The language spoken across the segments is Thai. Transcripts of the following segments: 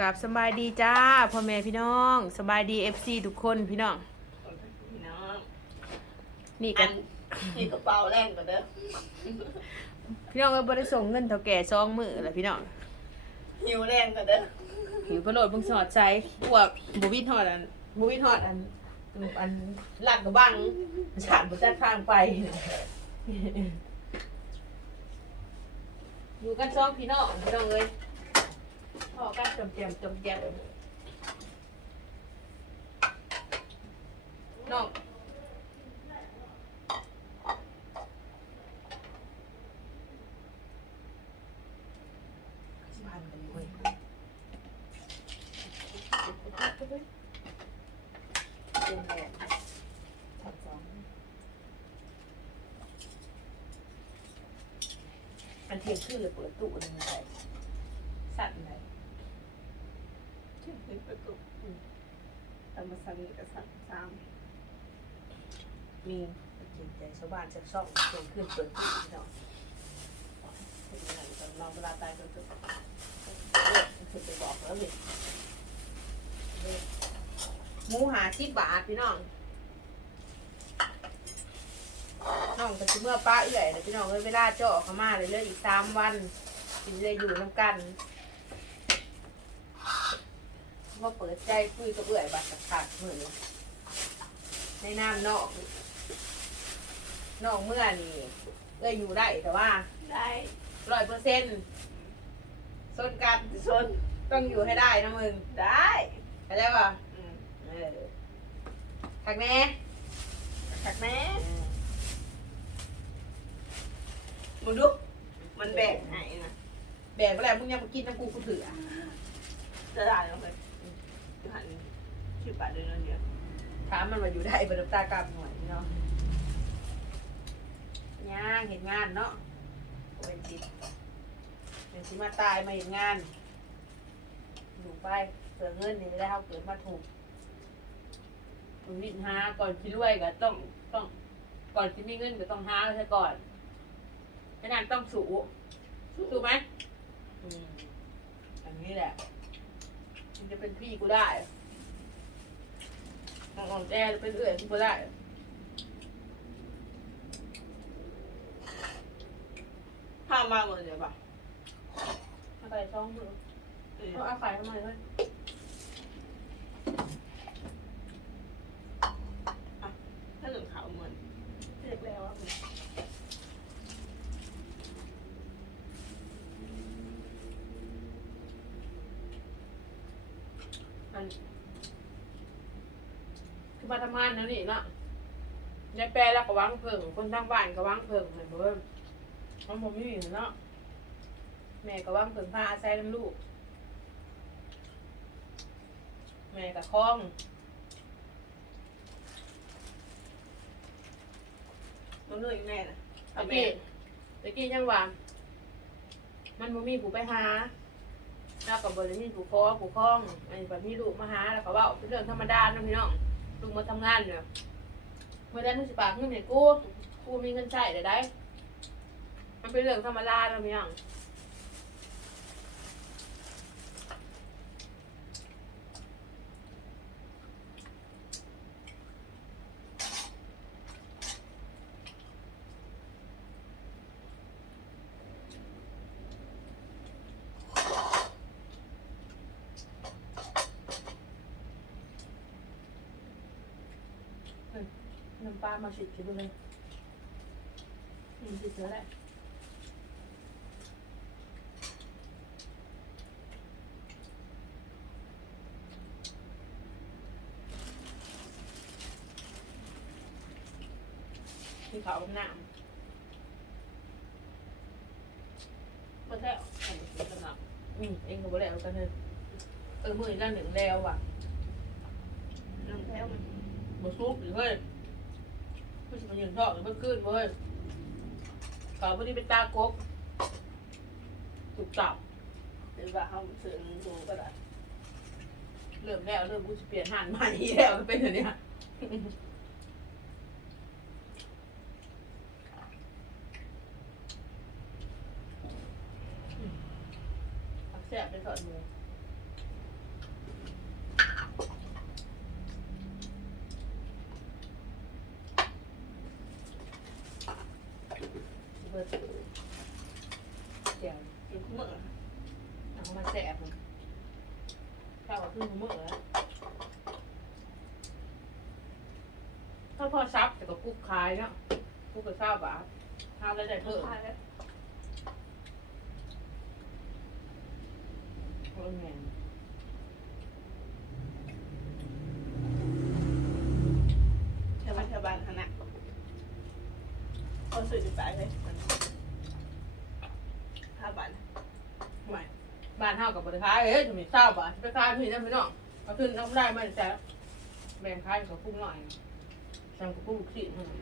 กับสบายดีจ้าพ่อแม่พี่น้องสบายดีเอฟซีทุกคนพี่น้อง พี่น้องนี่อักันนนี่กระเป๋าแรงกว่าเด้อพี่น้องก็บริส่งเงินเท่าแก่ซองมือแหละพี่น้องหิวแรงกว่าเด้อหิวกระโดดเบิ่งสอดใจพวกบูวิทอดอันบูวิทอดอันอันหลักกระบังฉาดบุจัดทางไปอยู่กันซองพี่น้องพี่น้องเลย พอกันจมแจมจมแจมน้องบ้านกันเว้ยเป็นแบบสองสองอันเที่ยงคืนเลยเปิดตู้นึงใส่สั่นไหนนี่ประตูตามมาสั่งกระสังสามมีเก่งใจชาวบ้านจากช่องเที่ยงคืนเปิดตู้พี่น้องเป็นยังไงตอนเราเวลาตายก็คือคือไปบอกแล้วเลยหมูหาสิบบาทพี่น้องน้องก็สิเมื่อป้าเอื่อยเดี๋ยวพี่น้องเอ้ยเวลาเจาะเข้ามาเลยเหลยอีกสามวันถึงจะอยู่น้ำกัน ว่าเปิดใจคุยกับเอื่อยบัตรขาดเหมือนในน้ำนอกนอกเมื่อนี่เอ้ยอยู่ได้แต่ว่าได้ร้อยเปอร์เซ็นต์ส่วนกันชนต้องอยู่ให้ได้นะมึงได้เข้าใจป่ะอืมเออทักแน่ถักแม่มึงดูมันแบกให้นะแบกไปแล้วมึงยังมากินน้ำกูกูถืออะจะได้แล้วเลย หันชื่อป่าเดินนั่นเดียวถามมันว่าอยู่ได้เป็นน้ำตากรรมหน่อยเนาะย่างเห็นงานเนาะโอ้ยจิตเป็นสิมาตายมาเห็นงานอยู่ไปเสือเงินนี่ไม่ได้เขาเกิดมาถูกวินหาก่อนคิดรวยก็ต้องต้องก่อนที่มีเงินก็ต้องหาซะก่อนฉะนั้นต้องสู้สู้ไหมอืมอันนี้แหละมัน จะเป็นพี่กูได้มองอ่อนแอหรือเป็นเอื่อยกูได้พามาหมดเลยป่ะเอาไปช่องมือเออเอาเอาขายทำไมเฮ้ย ถ้าหนึ่งขาวเหมือนเรียกแล้วว่ามัน มันคือ มาทำงานแล้วนี่เนาะยายแปรแล้วก็วางเพิ่งคนทางบ้านก็วางเพิ่งเหมือนเดิมมันผมมีอยู่เนาะแม่ก็วางเพิ่งพาอาศัยน้ำลูก แม่กับคล้องมันเหนื่อยแม่นะตะกี้ตะกี้ยังว่ามันบ่มีผู้ไปหาแล้วก็บ่ได้มีผู้คอผู้คล้องอันนี้ก็มีลูกมาหาแล้วก็เว่าเป็นเรื่องธรรมดาเนาะพี่น้อง ลูกมาทำงานเนี่ยมาได้มึงสิปากเงินให้กู กูมีเงินใช้ได้ได้ มันเป็นเรื่องธรรมดาแล้วมั้งน้อง น้ำปลามาสิคิดดูเลยมันสิเสือแหละที่เขากับน้ำมาแล้วอันนี้เป็นกำลังอืมเอง ก็บ่แล้วกันเลยเออมืออีกด้านหนึ่งแล้วว่ะน้ำแล้วมันม ผู้ชิมายืนทอกหรือเมื่อคืนเว้ยเขาพอดีเป็นตากบตุกจับหรือว่าเขาซื้อดูก็ได้เริ่มแล้วเริ่มกูจะเปลี่ยนหันใหม่แล้วเป็นอย่างเนี้ยแซ่บเป็นทอดหมู ข้าวขึ้นมือแล้วถ้าพอซับแต่ก็กุ๊กขายเนาะกุ๊กกับข้าวบาทข้าวแล้วได้เพิ่เพิ่มมพาแล้วเพิ่มแมนชาวบ้านชาวบ้านขนาดคนสื่อจุดสายเลยมันห้าบาท ไม่ บ้านเฮากับบริขายเอ้ยจะมีเศร้าบาทไปขายพี่นะพี่น้องเอาขึ้นเอาได้ไหมแต่แบ่งขายกับกุ้งหน่อยสั่งกับกุ้งขี้นั่นน่ะ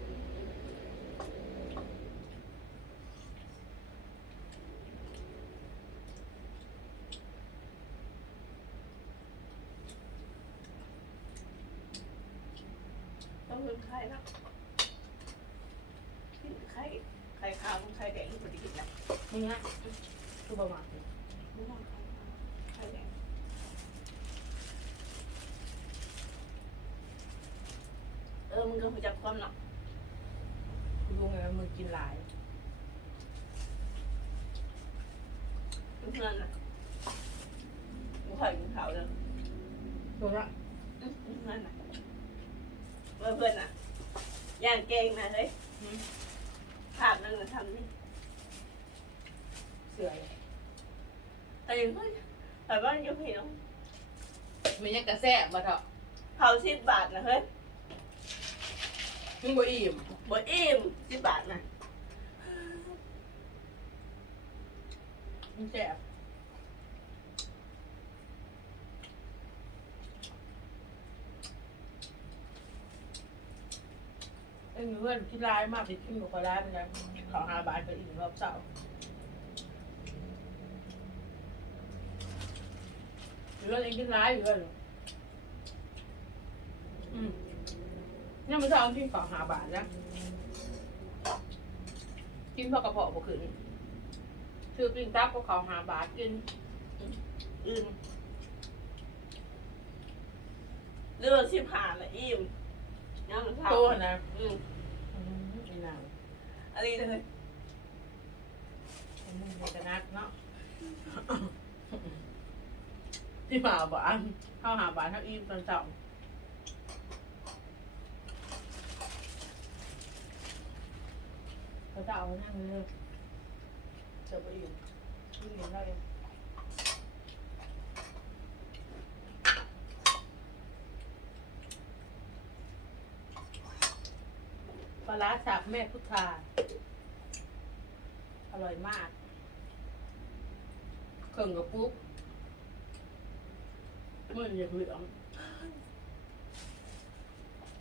ต้องเพิ่มไข่นะกินไข่ไข่ขาวไข่แดงมันจะกินนะนี่ฮะคือประมาณนี้ ไม่ต้องไข่ขาวไข่แดงเออมึงก็รู้จักความเนาะลุงไงมึงกินหลายเพื่อนๆนะกูเคยกินข้าวเลยดูละอื้อเพื่อนๆนะเพื่อนเพื่อนๆนะย่างเก่งนะเฮ้ยอืมภาพนั่นนะทำนี่เสือเลยแต่ยังเฮ้ยแต่ว่ายังเห็นมันยังกระแซะมาเถอะเผาสิบบาทนะเฮ้ย มึงบ่อิ่มบ่อิ่มสิบบาทนะมึงแซ่บเอ็งเพื่อนที่ร้ายมากติดขึ้นกับคนร้ายเป็นไงขอหาบาทก็อิ่มรอบเสาร์หรือว่าเองที่ร้ายอยู่เลยอืมเนี่ยมันจะเอาที่ขอหาบาทนะกินพอกระเพาะบ่ขึ้นซื้อปิ้งตับก็เขาหาบาทกินอื่นเรื่องสิบห้าละอิ่มยังมันเผาโตนะอืมอืมอีนางอันนี้เลยไอ้มึงเป็นกระนักเนาะที่มาบ้านเข้าหาบ้านเท่าอีมตอนเช้าเขา จะเอานั่งเลยเสิร์ฟไปอยู่ยิ่งเห็นได้เลยปลาร้าสับแม่พุทธาอร่อยมากเครื่องกับปุ๊บมันเหลืองเหลือง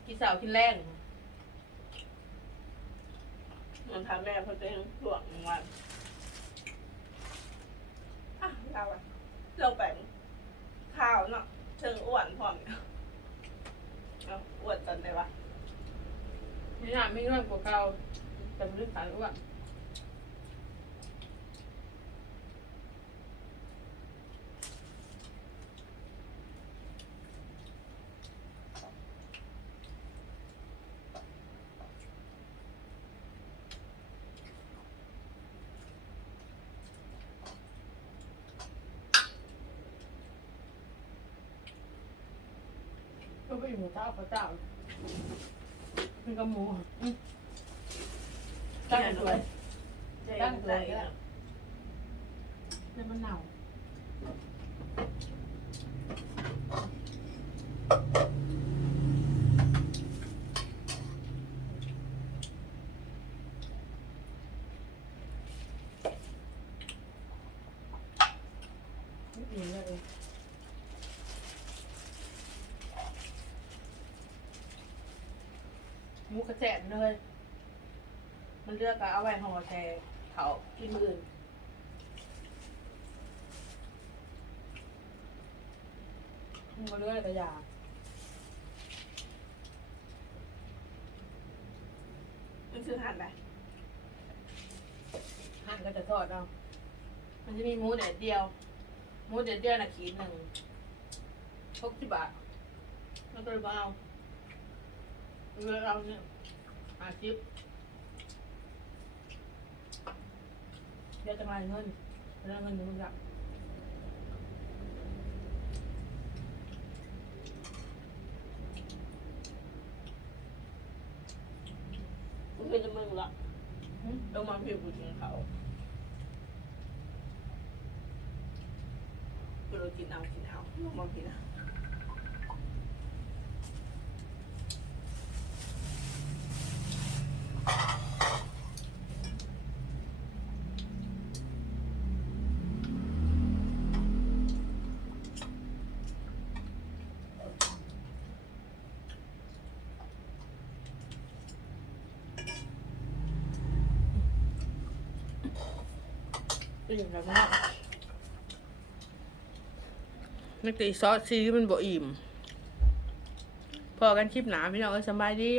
กินสาวกินแรง มันทำแม่เขาจะยังหลวงวันอะเราอะเราแบ่งข้าวเนาะเชิงอ้วนพร้อมเอาอ้วนตอนไหนวะนี่น่าไม่น้อยกว่าเก่าแต่ไม่รู้สารอ้วน ก็ไปอยู่หมูเจ้าเขาเจ้าเป็นกับหมูอืมตั้งตัวตั้งตัวก็ได้แล้วมันเน่าไม่อิ่มเลย หมูกระแจนเลย มันเลือกก็เอาไว้ห่อแช่เขากินมืออื่นมึงมาเรื่อยกระยามันคือหั่นไปหั่นก็จะทอดเอามันจะมีหมูแดดเดียว หมูแดดเดียวน่ะขีดหนึ่งหกสิบบาทแล้วก็เลยมา เรือเราเนี่ยอาชีพเดี๋ยวจะมาเงินเรื่องเงินหนูจับกูเป็นมึงละต้องมาพี่กูถึงเขากูรู้กินเอากินเอาลงมากินเอา อิ่มแล้วพี่น้องนักตีซอสซีมันบ่อิ่ม พอกันคลิปหนาพี่น้องสบายดี